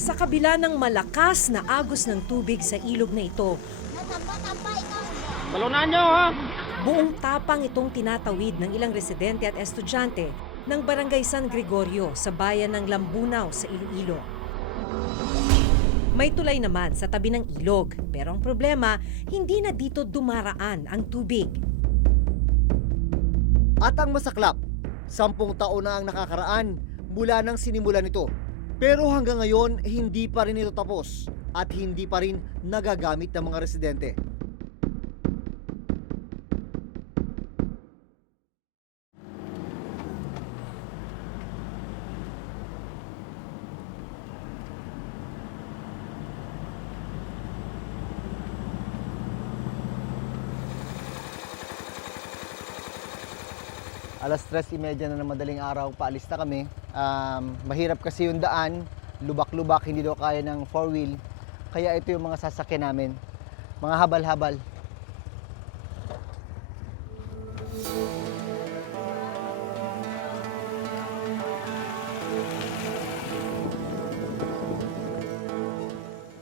Sa kabila ng malakas na agos ng tubig sa ilog na ito, Balunan nyo, ha? buong tapang itong tinatawid ng ilang residente at estudyante ng Barangay San Gregorio sa bayan ng Lambunaw sa Iloilo. May tulay naman sa tabi ng ilog, pero ang problema, hindi na dito dumaraan ang tubig. At ang masaklap, 10 taon na ang nakakaraan mula nang sinimulan ito. Pero hanggang ngayon, hindi pa rin ito tapos at hindi pa rin nagagamit ng mga residente. Alas 3:30 na ng madaling araw, paalis na kami. Mahirap kasi yung daan, lubak-lubak, hindi daw kaya ng 4-wheel. Kaya ito yung mga sasakyan namin, mga habal-habal.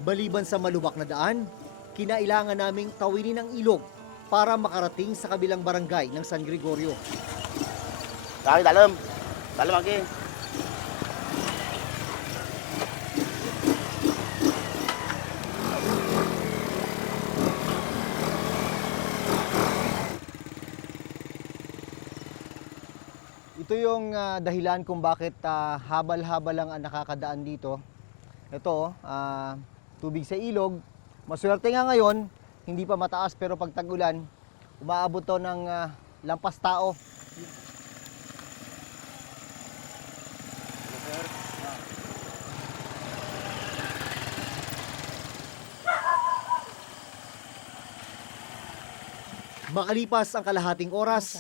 Maliban sa malubak na daan, kinailangan naming tawinin ang ilog para makarating sa kabilang barangay ng San Gregorio. Dali, dalam. Dalam lagi. Ito yung dahilan kung bakit habal-habal lang ang nakakadaan dito. Ito, tubig sa ilog. Maswerte nga ngayon, hindi pa mataas pero pag tag-ulan, umaabot to ng lampas tao. Makalipas ang kalahating oras,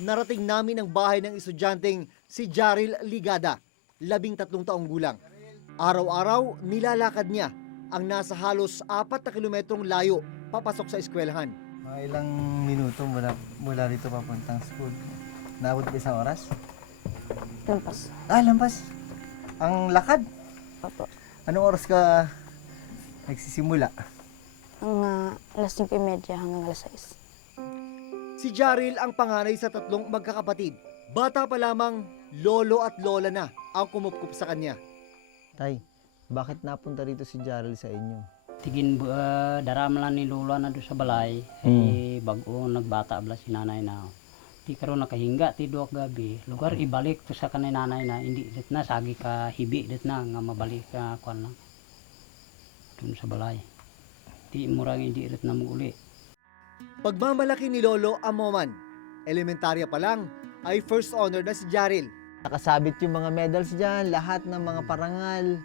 narating namin ang bahay ng estudyanteng si Jaril Ligada, 13 taong gulang. Araw-araw, nilalakad niya ang nasa halos 4 na kilometrong layo papasok sa eskwelahan. Mga ilang minuto mula rito papuntang school. Naabot ba isang oras? Lampas. Lampas. Ang lakad? Opo. Anong oras ka nagsisimula? Hanggang alas 5:30 hanggang alas 6. Si Jaril ang panganay sa 3 magkakapatid. Bata pa lamang, lolo at lola na ang kumupkup sa kanya. Tay, bakit napunta rito si Jaril sa inyo? Tigin daram lang ni lula na doon sa balay. Eh, bago nagbata bala si nanay na. Di karon nakahinga ti duwak gabi. Lugar ibalik to sa kanay nanay na hindi dit na sagi ka hibi dit na nga mabalik ka kwan lang. Doon sa balay. Di murang hindi rit na muli. Pagmamalaki ni Lolo Amoman, elementarya pa lang, ay first honor na si Jaril. Nakasabit yung mga medals dyan, lahat ng mga parangal.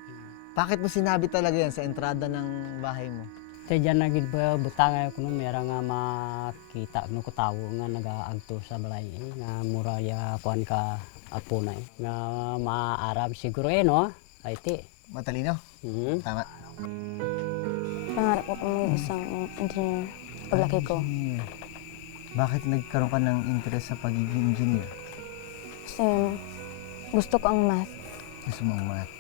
Bakit mo sinabi talaga yan sa entrada ng bahay mo? Te dyan na gid ba butang ko no mera nga makita no ko tawo nga nagaagto sa balay nga muraya kwan ka apo na nga maarab siguro no ay ti. Matalino? Tama. Pangarap ko pang isang engineer paglaki ko. Engineer. Bakit nagkaroon ka ng interest sa pagiging engineer? Kasi gusto ko ang math. Gusto mo ang math?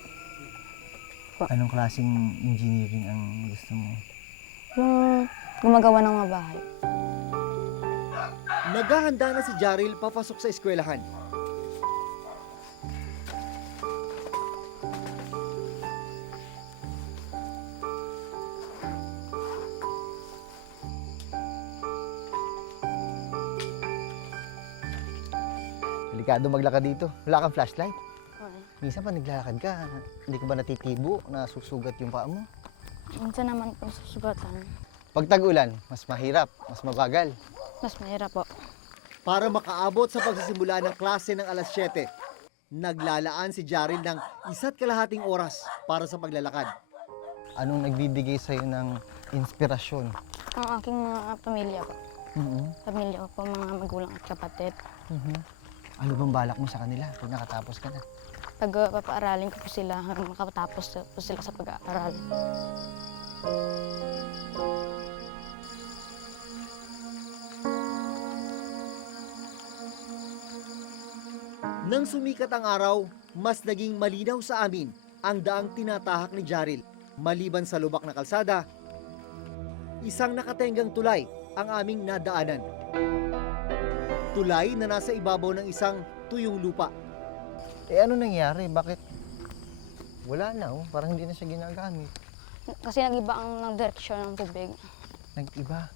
Po. Anong klaseng engineering ang gusto mo? Yung gumagawa ng mga bahay. Naghahanda na si Jaril papasok sa eskwelahan. Delikado maglakad dito. Wala kang flashlight. Okay. Minsan pa naglalakad ka, hindi ka ba natitibo na susugat yung paa mo? Minsan naman po susugatan. Pag tag-ulan, mas mahirap, mas mabagal. Mas mahirap po. Para makaabot sa pagsisimula ng klase ng alas 7, naglalaan si Jaril ng 1.5 oras para sa paglalakad. Anong nagbibigay sa'yo ng inspirasyon? Ang aking mga pamilya po. Pamilya ko po, mga magulang at kapatid. Ano bang balak mo sa kanila pag nakatapos ka na? Pag papaaralin ko po sila hanggang makatapos po sila sa pag-aaral. Nang sumikat ang araw, mas naging malinaw sa amin ang daang tinatahak ni Jaril. Maliban sa lubak na kalsada, isang nakatenggang tulay ang aming nadaanan. Tulay na nasa ibabaw ng isang tuyong lupa. Eh ano nangyari? Bakit? Wala na, oh. Parang hindi na siya ginagamit. Kasi nag-iba ang direksyon ng tubig. Nag-iba.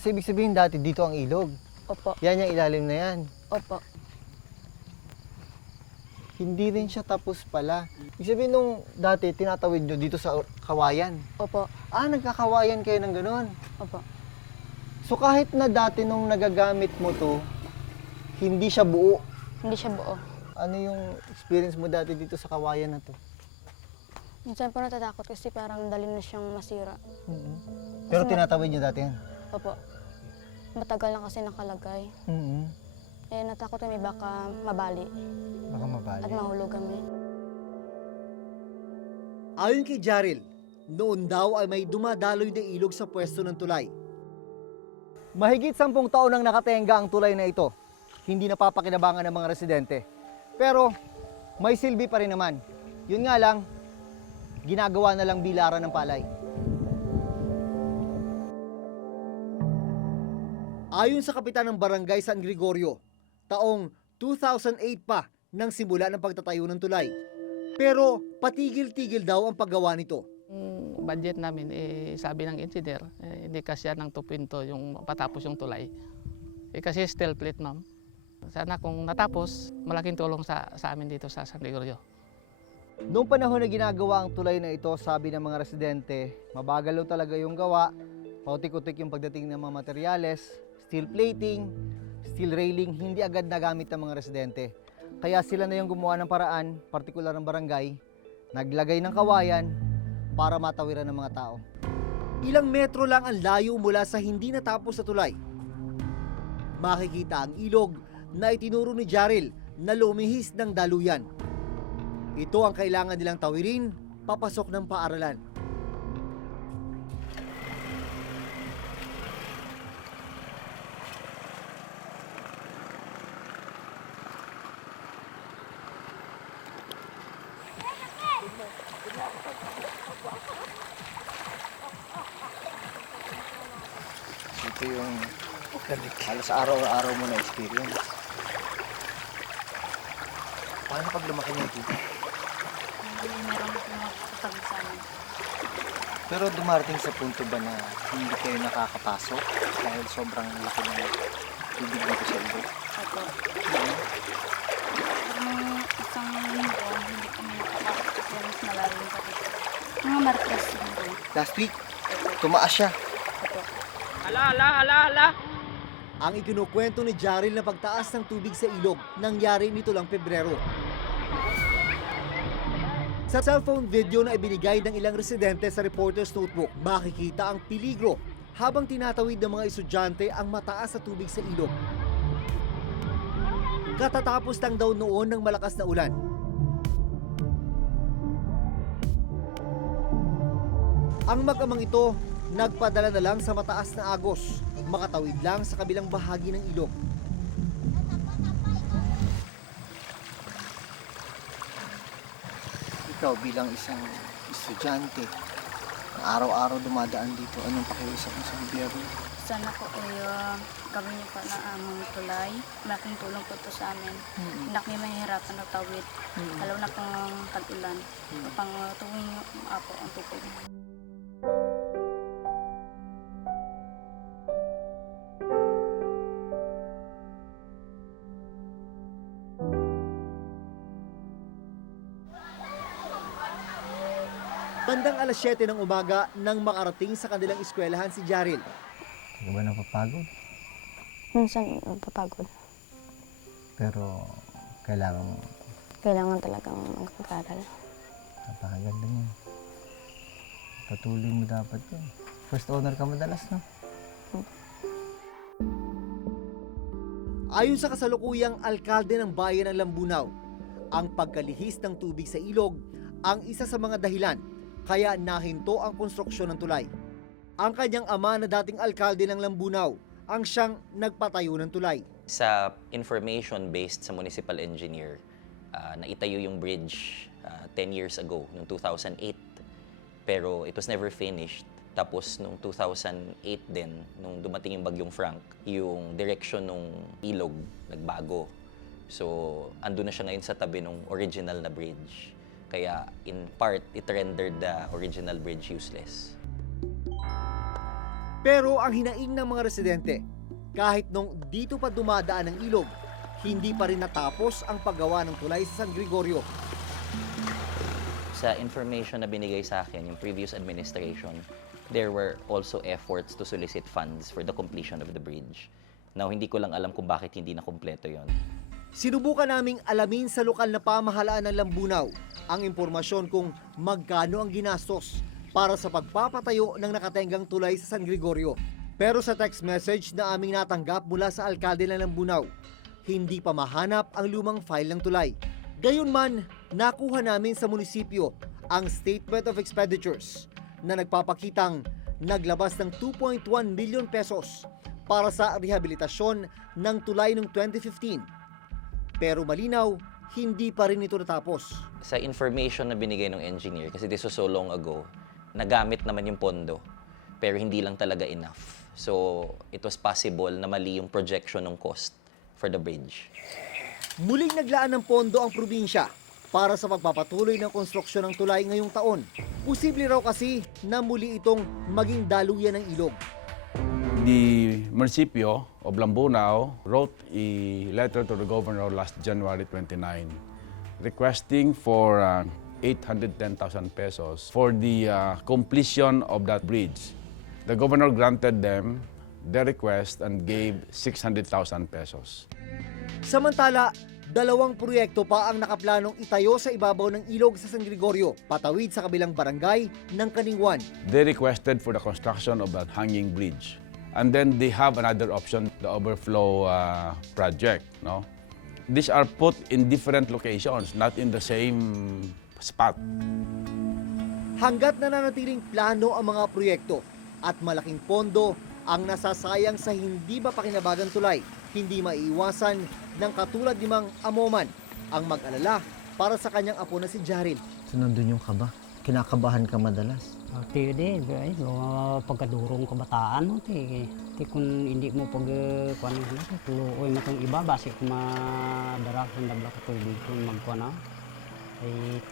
So ibig sabihin dati dito ang ilog. Opo. Yan yung ilalim na yan. Opo. Hindi rin siya tapos pala. Ibig sabihin nung dati tinatawid nyo dito sa kawayan. Opo. Nagkakawayan kayo ng ganun. Opo. So kahit na dati nung nagagamit mo to, hindi siya buo. Hindi siya buo. Ano yung experience mo dati dito sa kawayan na to? Minsan po natatakot kasi parang dali na siyang masira. Pero tinatawid nyo dati yan? Opo. Matagal na kasi nakalagay. Eh natakot kami baka mabali Baka mabali. at mahulog kami. Ayon kay Jaril, noon daw ay may dumadaloy na ilog sa pwesto ng tulay. Mahigit 10 taon nang nakatenga ang tulay na ito. Hindi napapakinabangan ng mga residente. Pero may silbi pa rin naman. Yun nga lang, ginagawa na lang bilaran ng palay. Ayon sa kapitan ng barangay San Gregorio, taong 2008 pa nang simula ng pagtatayo ng tulay. Pero patigil-tigil daw ang paggawa nito. Yung budget namin, sabi ng engineer, hindi kasya ng 2.2 yung patapos yung tulay. Kasi steel plate, ma'am. Sana kung natapos, malaking tulong sa amin dito sa San Gregorio. Noong panahon na ginagawa ang tulay na ito, sabi ng mga residente, mabagal daw talaga yung gawa, pautik-utik yung pagdating ng mga materyales, steel plating, steel railing, hindi agad nagamit ng mga residente. Kaya sila na yung gumawa ng paraan, partikular ng barangay, naglagay ng kawayan para matawiran ng mga tao. Ilang metro lang ang layo mula sa hindi natapos na tulay. Makikita ang ilog na itinuro ni Jaril na lumihis ng daluyan. Ito ang kailangan nilang tawirin papasok ng paaralan. Ito yung halos araw-araw mo na experience. Paano pag lumaki niya dito? Meron po nakakatabi sa amin. Pero dumarating sa punto ba na hindi kayo nakakapasok dahil sobrang laki ng tubig dito sa ilog? Opo. Isang linggo, hindi kami nakapasok kasi mas malalim pa dito. Mga Martes lang po. Last week, tumaas siya. Opo. Ang ikinukwento ni Jaril na pagtaas ng tubig sa ilog nangyari nito lang Pebrero. Sa cellphone video na ibinigay ng ilang residente sa reporter's notebook, makikita ang peligro habang tinatawid ng mga estudyante ang mataas na tubig sa ilog. Katatapos lang daw noon ng malakas na ulan. Ang mag-amang ito, nagpadala na lang sa mataas na agos, makatawid lang sa kabilang bahagi ng ilog. Ikaw bilang isang estudyante na araw-araw dumadaan dito, anong pakiusap mo sa gobyerno? Sana po gawin niyo pa na among tulay. Malaking tulong po ito sa amin. Hindi na kami mahihirapan na tawid. Lalo na pang tag-ulan. Pang tuwing po ang tubig. Bandang alas 7 ng umaga nang makarating sa kanilang eskwelahan si Jaril. Hindi ba napapagod? Minsan napapagod. Pero kailangan Kailangan talagang mag-aral. napakaganda niya. Patuloy mo dapat yun. First honor ka madalas, no? Ayon sa kasalukuyang alkalde ng bayan ng Lambunaw, ang pagkalihis ng tubig sa ilog ang isa sa mga dahilan kaya nahinto ang konstruksyon ng tulay. Ang kanyang ama na dating alkalde ng Lambunaw ang siyang nagpatayo ng tulay. Sa information based sa municipal engineer, naitayo yung bridge 10 years ago, noong 2008. Pero it was never finished. Tapos noong 2008 din, nung dumating yung bagyong Frank, yung direction ng ilog nagbago. So, andun na siya ngayon sa tabi ng original na bridge. Kaya in part, it rendered the original bridge useless. Pero ang hinaing ng mga residente, kahit nung dito pa dumadaan ang ilog, hindi pa rin natapos ang paggawa ng tulay sa San Gregorio. Sa information na binigay sa akin, yung previous administration, there were also efforts to solicit funds for the completion of the bridge. Now, hindi ko lang alam kung bakit hindi na kumpleto yon. Sinubukan naming alamin sa lokal na pamahalaan ng Lambunaw ang impormasyon kung magkano ang ginastos para sa pagpapatayo ng nakatenggang tulay sa San Gregorio. Pero sa text message na aming natanggap mula sa alkalde ng Lambunaw, hindi pa mahanap ang lumang file ng tulay. Gayunman, nakuha namin sa munisipyo ang Statement of Expenditures na nagpapakitang naglabas ng 2.1 million pesos para sa rehabilitasyon ng tulay noong 2015. Pero malinaw, hindi pa rin ito natapos. Sa information na binigay ng engineer, kasi this was so long ago, nagamit naman yung pondo, pero hindi lang talaga enough. So, it was possible na mali yung projection ng cost for the bridge. Muling naglaan ng pondo ang probinsya para sa pagpapatuloy ng konstruksyon ng tulay ngayong taon. Posible raw kasi na muli itong maging daluyan ng ilog. The municipio of Lambunaw wrote a letter to the governor last January 29 requesting for 810,000 pesos for the completion of that bridge. The governor granted them their request and gave 600,000 pesos. Samantala, 2 proyekto pa ang nakaplanong itayo sa ibabaw ng ilog sa San Gregorio, patawid sa kabilang barangay ng Kaningwan. They requested for the construction of that hanging bridge. And then they have another option, the overflow project. No? These are put in different locations, not in the same spot. Hanggat nananatiling plano ang mga proyekto at malaking pondo ang nasasayang sa hindi mapakinabagang tulay, hindi maiiwasan ng katulad ni Mang Amoman ang mag-alala para sa kanyang apo na si Jaril. So nandun yung kaba? Kinakabahan ka madalas? Ti di, pagkadurong kabataan mo ti kung hindi mo kuan tuloy mo tong iba base kung madara kung dabla ka tubig kung magkuan ay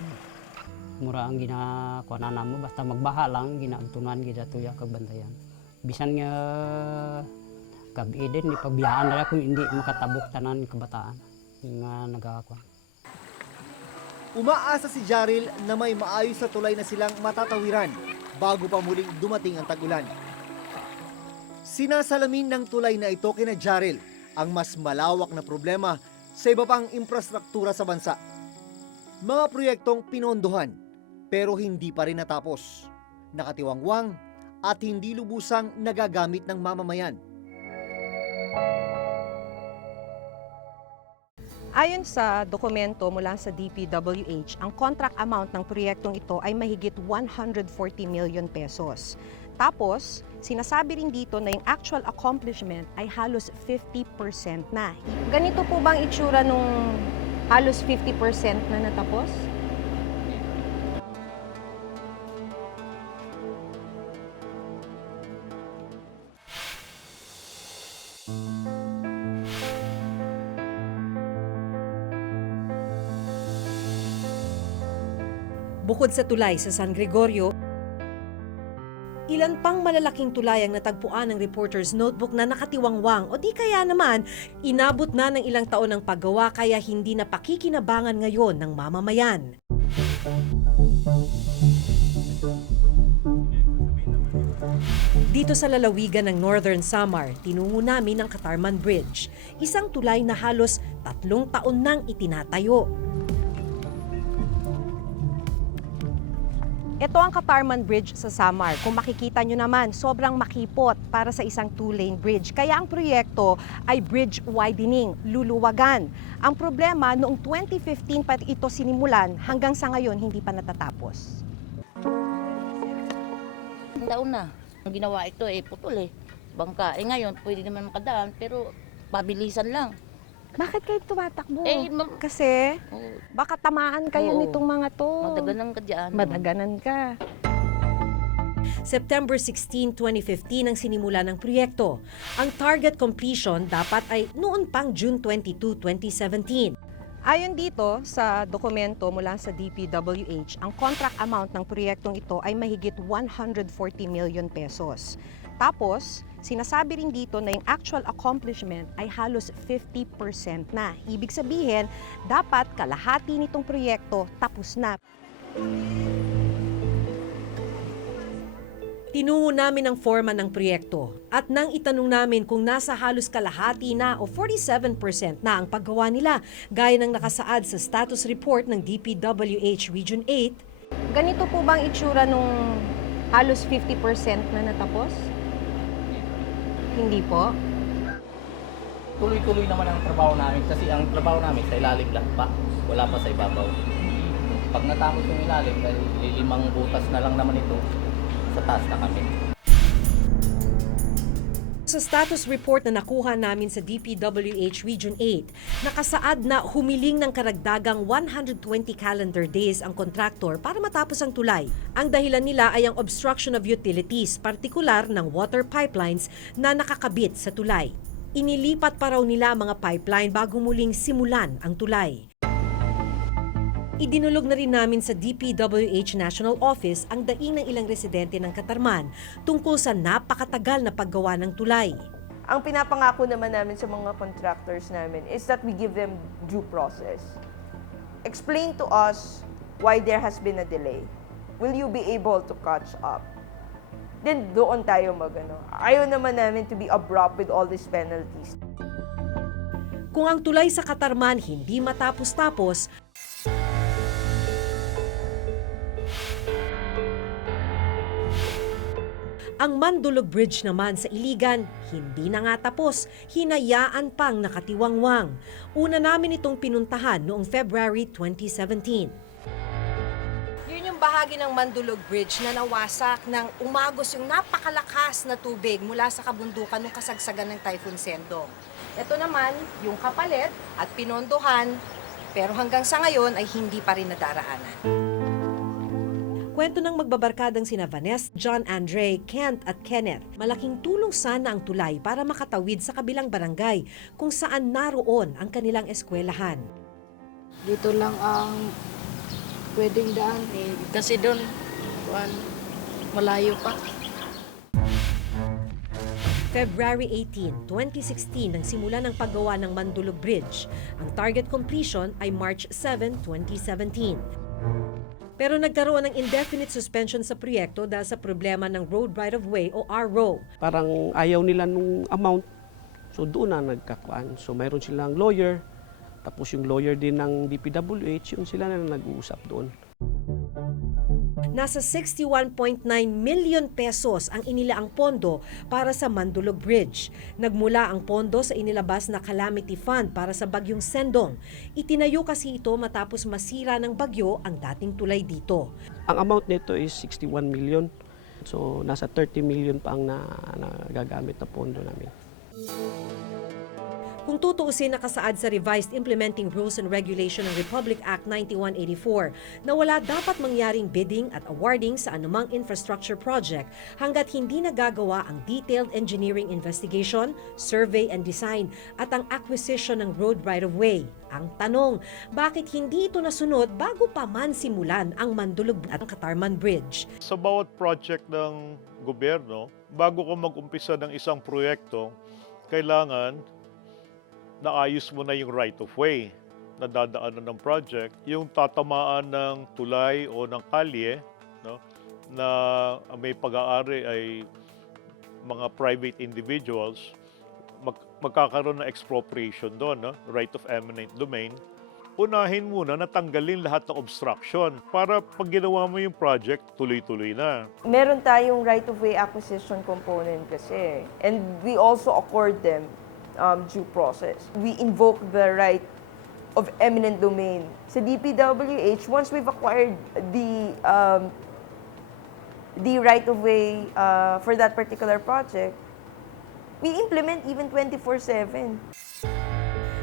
mura ang ginakuan na mo basta magbaha lang ginaagtunan gid tuya kag bantayan. Bisan nga gabi din ni pabiyaan na kung hindi makatabok tanan kabataan nga nagakuan. Umaasa si Jaril na may maayos sa tulay na silang matatawiran bago pa muling dumating ang tag-ulan. Sinasalamin ng tulay na ito kina Jaril ang mas malawak na problema sa iba pang infrastruktura sa bansa. Mga proyektong pinondohan pero hindi pa rin natapos, nakatiwangwang at hindi lubusang nagagamit ng mamamayan. Ayon sa dokumento mula sa DPWH, ang contract amount ng proyektong ito ay mahigit 140 million pesos. Tapos, sinasabi rin dito na yung actual accomplishment ay halos 50% na. Ganito po bang itsura nung halos 50% na natapos? Bukod sa tulay sa San Gregorio, ilan pang malalaking tulay ang natagpuan ng reporter's notebook na nakatiwangwang o di kaya naman inabot na ng ilang taon ng paggawa kaya hindi na pakikinabangan ngayon ng mamamayan. Dito sa lalawigan ng Northern Samar, tinungo namin ang Katarman Bridge, isang tulay na halos 3 taon nang itinatayo. Ito ang Katarman Bridge sa Samar. Kung makikita nyo naman, sobrang makipot para sa isang 2-lane bridge. Kaya ang proyekto ay bridge widening, luluwagan. Ang problema, noong 2015 pa ito sinimulan, hanggang sa ngayon hindi pa natatapos. Taon na. Ang ginawa ito putol bangka. Ngayon, pwede naman makadaan, pero pabilisan lang. Bakit kayo tumatakbo? Ma'am, Kasi baka tamaan kayo Oo. nitong mga to. madaganan ka dyan. Madaganan ka. September 16, 2015 ang sinimula ng proyekto. Ang target completion dapat ay noon pang June 22, 2017. Ayon dito sa dokumento mula sa DPWH, ang contract amount ng proyektong ito ay mahigit 140 million pesos. Tapos, sinasabi rin dito na yung actual accomplishment ay halos 50% na. Ibig sabihin, dapat kalahati nitong proyekto tapos na. Tinungo namin ang forma ng proyekto at nang itanong namin kung nasa halos kalahati na o 47% na ang paggawa nila, gaya ng nakasaad sa status report ng DPWH Region 8, Ganito po bang itsura nung halos 50% na natapos? Hindi po. Tuloy-tuloy naman ang trabaho namin kasi ang trabaho namin sa ilalim lang pa, wala pa sa ibabaw. Pag natapos yung ilalim, dahil 5 butas na lang naman ito, sa taas na kami. Sa status report na nakuha namin sa DPWH Region 8, nakasaad na humiling ng karagdagang 120 calendar days ang kontraktor para matapos ang tulay. Ang dahilan nila ay ang obstruction of utilities, partikular ng water pipelines na nakakabit sa tulay. Inilipat pa raw nila ang mga pipeline bago muling simulan ang tulay. Idinulog na rin namin sa DPWH National Office ang daing ng ilang residente ng Katarman tungkol sa napakatagal na paggawa ng tulay. Ang pinapangako naman namin sa mga contractors namin is that we give them due process. Explain to us why there has been a delay. Will you be able to catch up? Then doon tayo magano. Ayaw naman namin to be abrupt with all these penalties. Kung ang tulay sa Katarman hindi matapos-tapos, ang Mandulog Bridge naman sa Iligan, hindi na nga tapos, hinayaan pang nakatiwangwang. Una namin itong pinuntahan noong February 2017. Yun yung bahagi ng Mandulog Bridge na nawasak ng umagos yung napakalakas na tubig mula sa kabundukan ng kasagsagan ng Typhoon Sendong. Ito naman, yung kapalit at pinondohan, pero hanggang sa ngayon ay hindi pa rin nadaraanan. Kwento ng magbabarkadang sina Vanessa, John Andre, Kent at Kenneth. Malaking tulong sana ang tulay para makatawid sa kabilang barangay kung saan naroon ang kanilang eskwelahan. Dito lang ang pwedeng daan. Kasi doon, malayo pa. February 18, 2016 nang simula ng paggawa ng Mandulog Bridge. Ang target completion ay March 7, 2017. Pero nagkaroon ng indefinite suspension sa proyekto dahil sa problema ng Road Right-of-Way o RRO. Parang ayaw nila nung amount, so doon na nagkakuan. So mayroon silang lawyer, tapos yung lawyer din ng DPWH, yung sila na nag-uusap doon. Nasa 61.9 million pesos ang inilaang pondo para sa Mandulog Bridge. Nagmula ang pondo sa inilabas na calamity fund para sa bagyong Sendong. Itinayo kasi ito matapos masira ng bagyo ang dating tulay dito. Ang amount nito is 61 million. So nasa 30 million pa ang nagagamit na pondo namin. Kung tutuusin, nakasaad sa Revised Implementing Rules and Regulation ng Republic Act 9184 na wala dapat mangyaring bidding at awarding sa anumang infrastructure project hanggat hindi nagagawa ang detailed engineering investigation, survey and design at ang acquisition ng road right-of-way. Ang tanong, bakit hindi ito nasunod bago pa man simulan ang Mandulog at Katarman Bridge? Sa bawat project ng gobyerno, bago ka mag-umpisa ng isang proyekto, kailangan naayos mo na yung right-of-way na dadaanan ng project, yung tatamaan ng tulay o ng kalye, no, na may pag-aari ay mga private individuals, magkakaroon ng expropriation doon, no, right of eminent domain. Unahin muna na tanggalin lahat ng obstruction para pag ginawa mo yung project, tuloy-tuloy na. Meron tayong right-of-way acquisition component kasi, and we also accord them due process. We invoke the right of eminent domain. Sa DPWH, once we've acquired the right of way for that particular project, We implement even 24/7.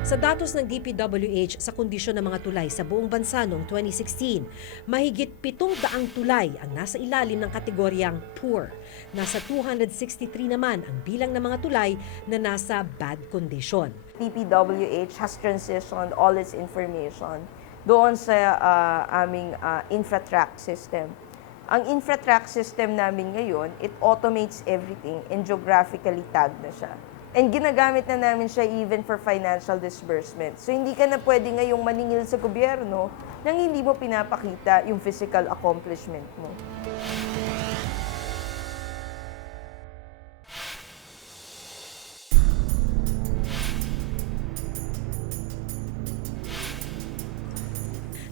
Sa datos ng DPWH sa kondisyon ng mga tulay sa buong bansa noong 2016, mahigit 700 tulay ang nasa ilalim ng kategoryang poor. Nasa 263 naman ang bilang ng mga tulay na nasa bad condition. DPWH has transitioned all its information doon sa aming InfraTrack system. Ang InfraTrack system namin ngayon, it automates everything and geographically tagged na siya. And ginagamit na namin siya even for financial disbursement. So hindi ka na pwede ngayong maningil sa gobyerno nang hindi mo pinapakita yung physical accomplishment mo.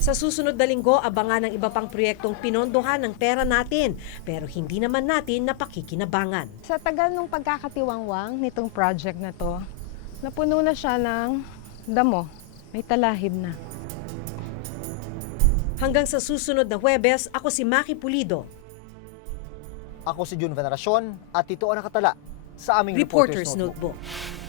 Sa susunod na linggo, abangan ang iba pang proyektong pinondohan ng pera natin, pero hindi naman natin napakikinabangan. Sa tagal ng pagkakatiwangwang nitong project na to, napuno na siya ng damo. May talahib na. Hanggang sa susunod na Huwebes, ako si Maki Pulido. Ako si Jun Veneracion at ito ang nakatala sa aming Reporter's Notebook. Notebook.